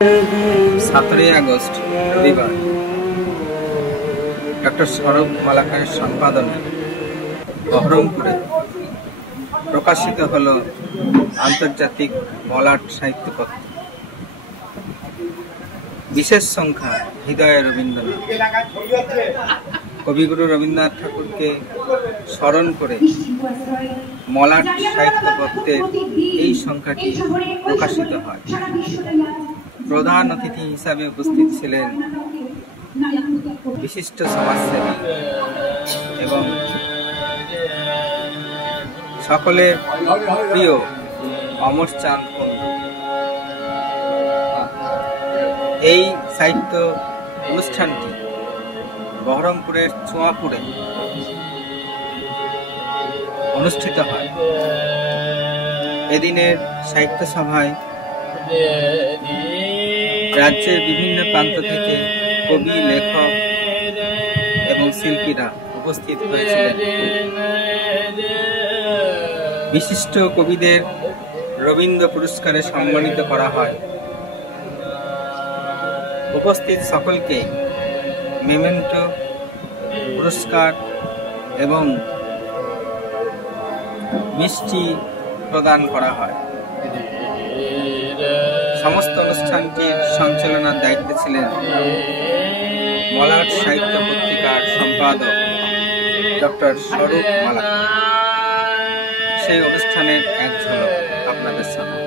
17 August রবিবার doctor স্বরূপ মালাকারের সম্পাদনায় বহরমপুরে প্রকাশিত হল আন্তর্জাতিক মলাট সাহিত্যপত্র। বিশেষ সংখ্যা হৃদয়ে রবীন্দ্রনাথ। কবিগুরু রবীন্দ্রনাথ ঠাকুরকে স্মরণ করে মলাট সাহিত্যপত্রের এই সংখ্যাটি প্রকাশিত হয়। প্রধান অতিথি হিসাবে উপস্থিত ছিলেন বিশিষ্ট সমাজসেবী এবং সকলের প্রিয় অমরচাঁদ কুণ্ডু। এই সাহিত্য অনুষ্ঠানটি বহরমপুরের চুয়াপুরে অনুষ্ঠিত হয়। এদিনের সাহিত্য সভায় রাজ্যের বিভিন্ন প্রান্ত থেকে কবি, লেখক এবং শিল্পীরা উপস্থিত হয়েছিলেন। বিশিষ্ট কবিদের রবীন্দ্র পুরস্কারে সম্মানিত করা হয়। উপস্থিত সকলকে মেমেন্টো, পুরস্কার এবং মিষ্টি প্রদান করা হয়। সমস্ত অনুষ্ঠানটির সঞ্চালনার দায়িত্বে ছিলেন মলাট সাহিত্য পত্রিকার সম্পাদক ডক্টর স্বরূপ মালাকার। সেই অনুষ্ঠানের এক ঝলক আপনাদের সামনে।